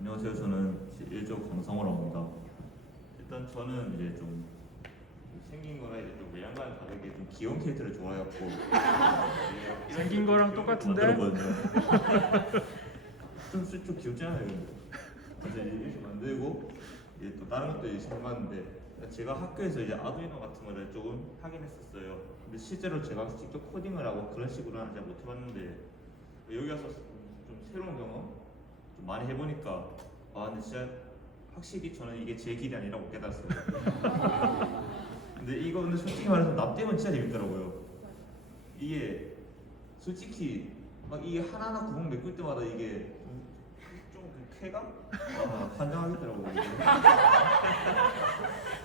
안녕하세요. 저는 이제 일조 강성호라고 합니다. 일단 저는 이제 좀 생긴 거랑 이제 좀 외양과는 다르게 좀 귀여운 캐릭터를 좋아해갖고 생긴 거랑 똑같은데? 만들어봤는데 좀, 좀, 좀 귀엽지 않아요? 그래서 이제 이렇게 만들고 이제 또 다른 것도 열심히 해봤는데 제가 학교에서 이제 아두이노 같은 거를 조금 하긴 했었어요. 근데 실제로 제가 직접 코딩을 하고 그런 식으로는 잘 못해봤는데 여기 와서 좀 새로운 경험 많이 해보니까 아 근데 진짜 확실히 저는 이게 제 길이 아니라고 깨달았어요. 근데 이거 근데 솔직히 말해서 나 때문에 진짜 재밌더라고요. 이게 솔직히 막 이게 하나하나 구멍 메꿀 때마다 이게 좀그 쾌감? 아, 환장하겠더라고요.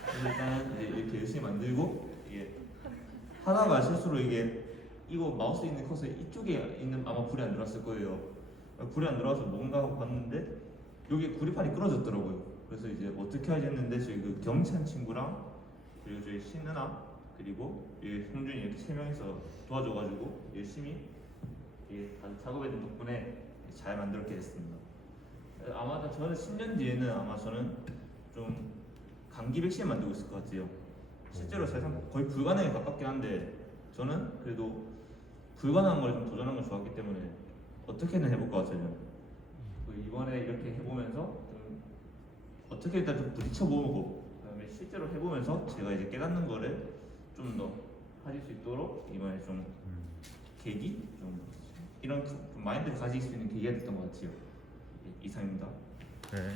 그래서 일단 이제 이렇게 열심히 만들고 이게 하다가 실수로 이게 이거 마우스 있는 커서 이쪽에 있는 아마 불이 안 들어왔을 거예요. 불이 안 들어와서 뭔가 하고 봤는데 여기 구리판이 끊어졌더라고요. 그래서 이제 어떻게 하지 했는데 저희 그 경찬 친구랑 그리고 저희 신은아 그리고 이 홍준이 이렇게 세 명이서 도와줘가지고 열심히 다들 작업해준 덕분에 잘 만들게 됐습니다. 아마 저는 10년 뒤에는 아마 저는 좀 감기 백신 만들고 있을 것 같아요. 실제로 세상 거의 불가능에 가깝긴 한데 저는 그래도 불가능한 걸 좀 도전하는 걸 좋아했기 때문에 어떻게든 해볼 것 같아요. 그 이번에 이렇게 해보면서 좀 어떻게 일단 좀 부딪혀보고 그다음에 실제로 해보면서 제가 이제 깨닫는 거를 좀더 하실 수 있도록 이번에 좀 계기 좀 이런 그 마인드를 가질 수 있는 계기가 됐던 것 같아요. 예, 이상입니다. 네.